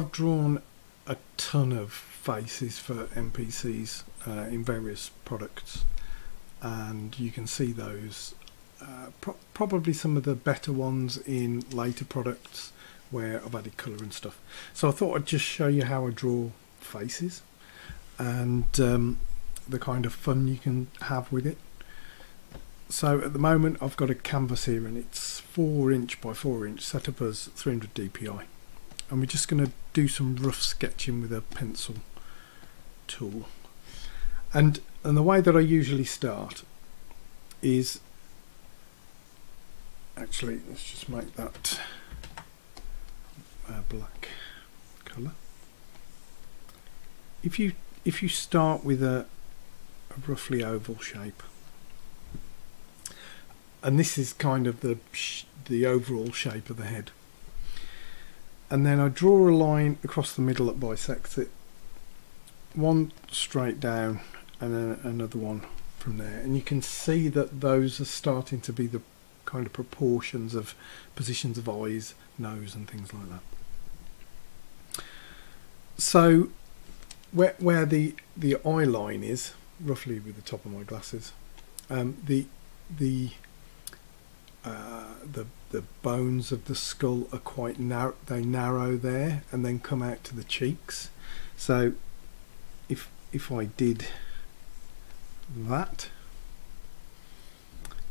I've drawn a ton of faces for NPCs in various products, and you can see those probably some of the better ones in later products where I've added colour and stuff. So I thought I'd just show you how I draw faces and the kind of fun you can have with it. So at the moment I've got a canvas here, and it's 4" by 4" set up as 300 dpi, and we're just going to do some rough sketching with a pencil tool. And the way that I usually start is, actually let's just make that black colour. If you start with a roughly oval shape, and this is kind of the overall shape of the head, and then I draw a line across the middle that bisects it, one straight down and then another one from there, and you can see that those are starting to be the kind of proportions of positions of eyes, nose and things like that. So where the eye line is, roughly with the top of my glasses, the bones of the skull are quite narrow. They narrow there and then come out to the cheeks. So if I did that,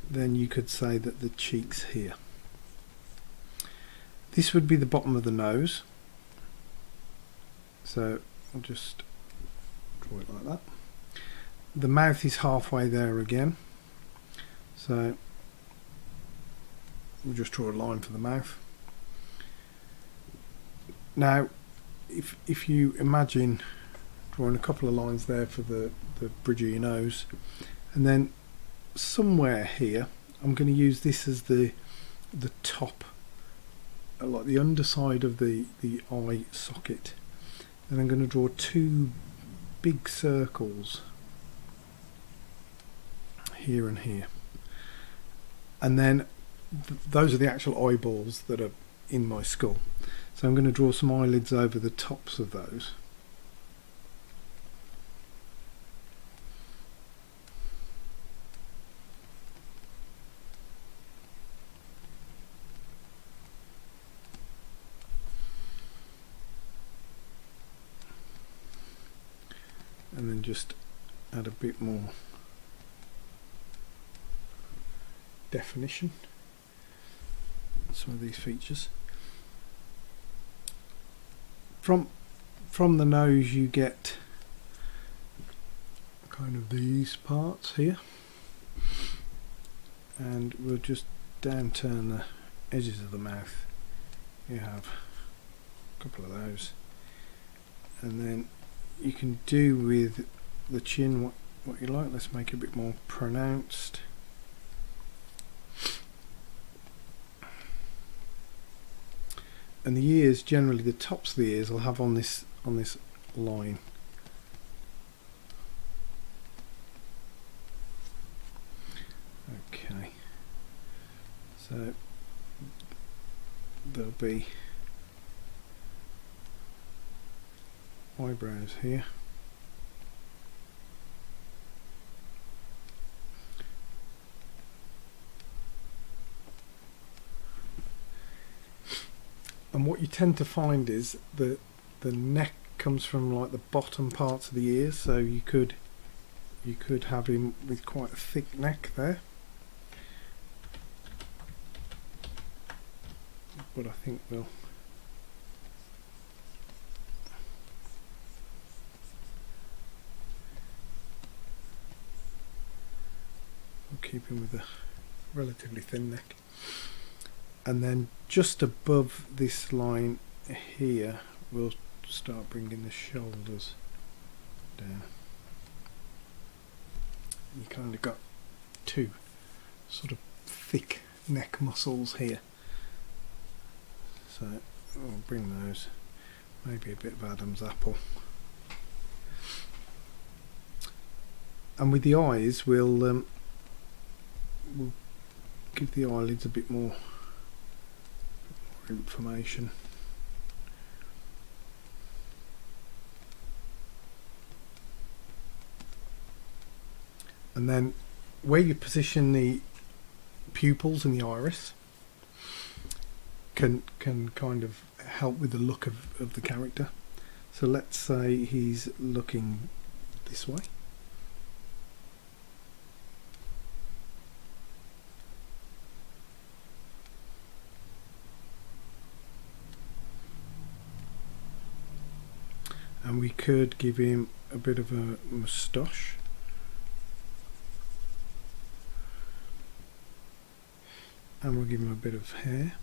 then you could say that the cheeks here. This would be the bottom of the nose. So I'll just draw it like that. The mouth is halfway there again. So we'll just draw a line for the mouth. Now if you imagine drawing a couple of lines there for the bridge of your nose, and then somewhere here I'm going to use this as the top, like the underside of the eye socket, and I'm going to draw two big circles here and here, and then those are the actual eyeballs that are in my skull. So I'm going to draw some eyelids over the tops of those. And then just add a bit more definition on some of these features. From the nose you get kind of these parts here, and we'll just down turn the edges of the mouth. You have a couple of those, and then you can do with the chin what you like. Let's make it a bit more pronounced. And the ears, generally the tops of the ears will have on this line. Okay, so there'll be eyebrows here. And what you tend to find is that the neck comes from like the bottom parts of the ears, so you could have him with quite a thick neck there. But I think we'll keep him with a relatively thin neck. And then just above this line here we'll start bringing the shoulders down. You kind of got two sort of thick neck muscles here, so I'll bring those, maybe a bit of Adam's apple. And with the eyes we'll give the eyelids a bit more information. And then where you position the pupils and the iris can kind of help with the look of the character. So let's say he's looking this way. And we could give him a bit of a moustache. And we'll give him a bit of hair.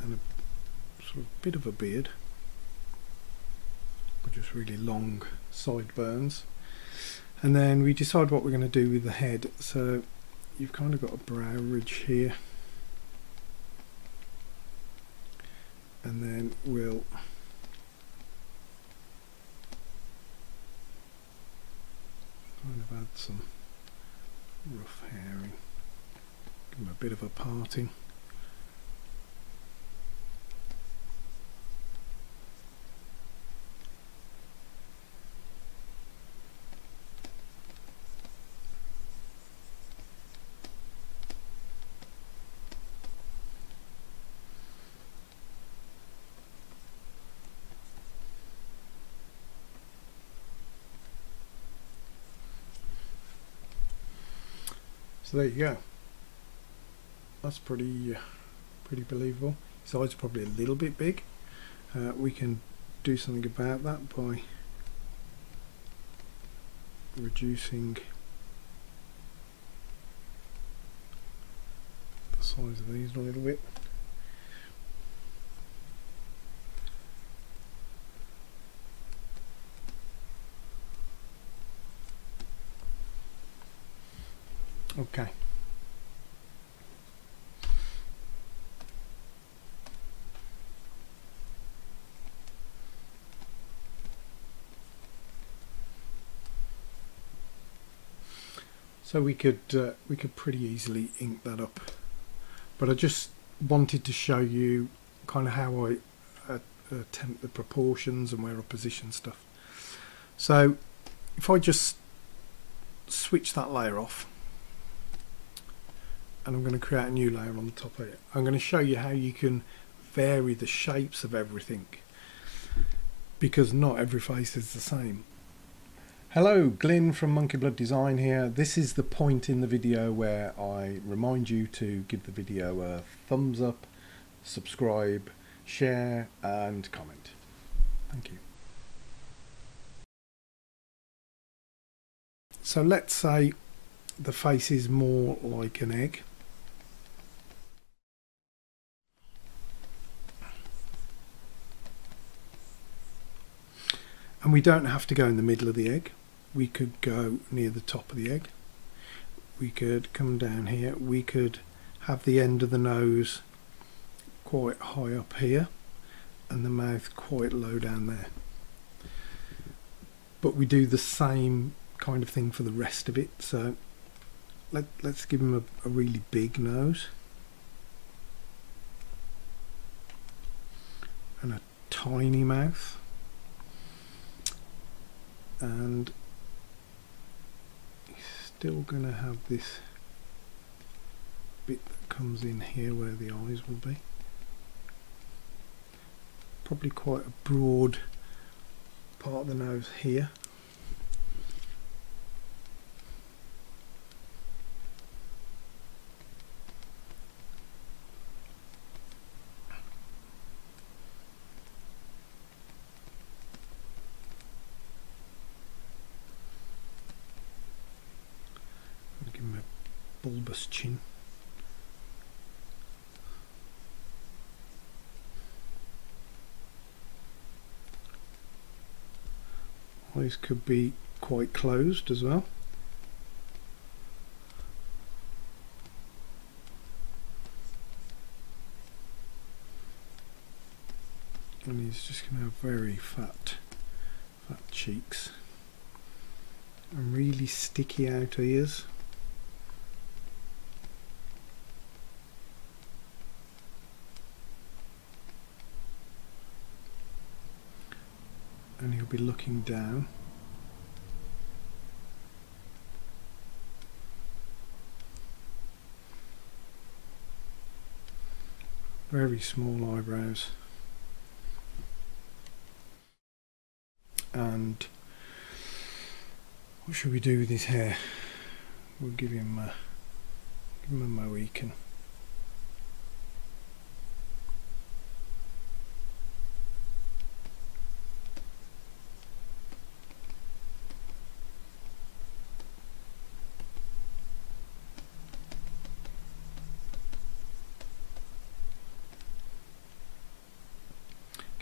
And a sort of bit of a beard. Or just really long sideburns. And then we decide what we're going to do with the head. So you've kind of got a brow ridge here. And then we'll kind of add some rough hairing, give him a bit of a parting. So there you go. That's pretty believable. His eyes are probably a little bit big. We can do something about that by reducing the size of these a little bit. Okay. So we could pretty easily ink that up, but I just wanted to show you kind of how I attempt the proportions and where I position stuff. So if I just switch that layer off, and I'm going to create a new layer on the top of it. I'm going to show you how you can vary the shapes of everything, because not every face is the same. Hello, Glynn from Monkey Blood Design here. This is the point in the video where I remind you to give the video a thumbs up, subscribe, share and comment. Thank you. So let's say the face is more like an egg. And we don't have to go in the middle of the egg. We could go near the top of the egg. We could come down here. We could have the end of the nose quite high up here and the mouth quite low down there. But we do the same kind of thing for the rest of it. So let's give him a really big nose and a tiny mouth. And he's still going to have this bit that comes in here where the eyes will be. Probably quite a broad part of the nose here. Bulbous chin. Eyes could be quite closed as well. And he's just going to have very fat cheeks and really sticky out ears. And he'll be looking down. very small eyebrows, and what should we do with his hair? We'll give him a Mohican.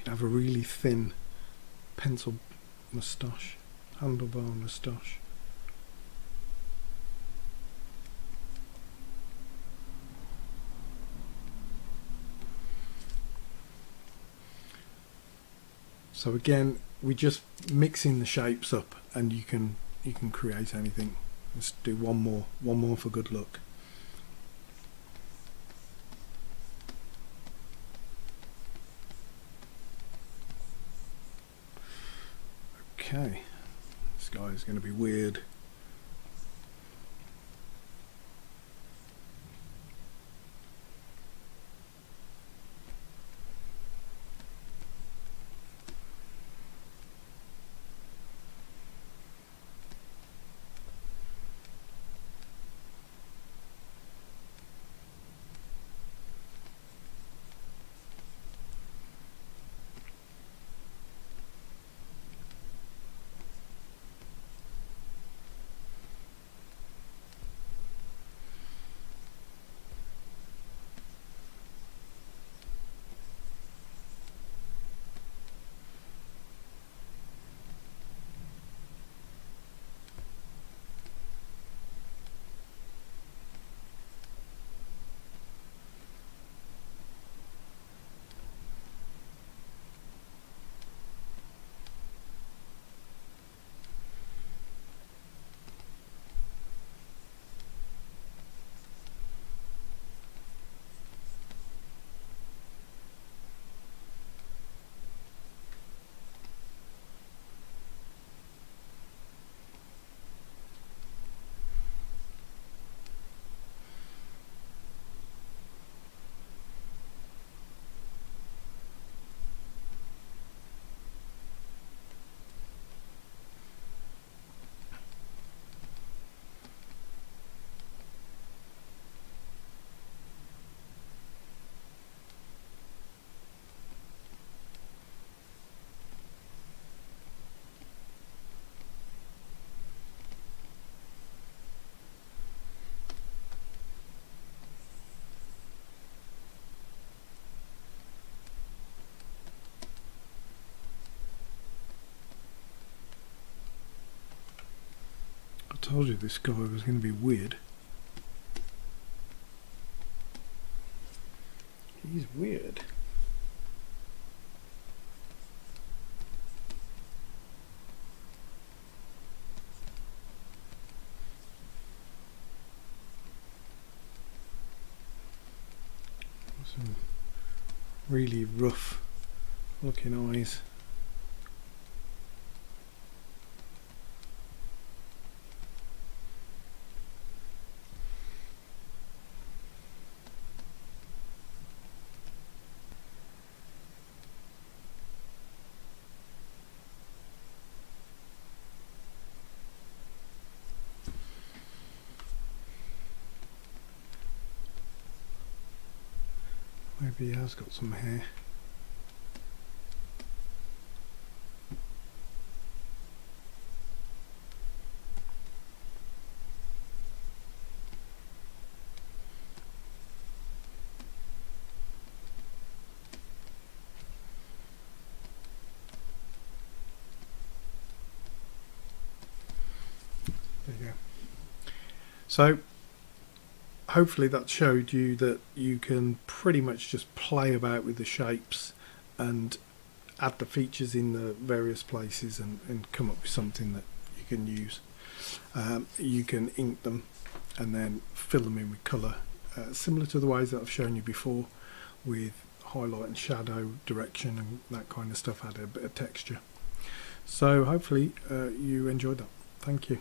Have a really thin pencil moustache, handlebar moustache. So again, we're just mixing the shapes up, and you can create anything. Let's do one more for good luck. Okay, this guy is going to be weird. I told you this guy was going to be weird. He's weird. Some really rough looking eyes. Maybe he has got some hair. There you go. So hopefully that showed you that you can pretty much just play about with the shapes and add the features in the various places and come up with something that you can use. You can ink them and then fill them in with colour, similar to the ways that I've shown you before, with highlight and shadow, direction and that kind of stuff, add a bit of texture. So hopefully you enjoyed that. Thank you.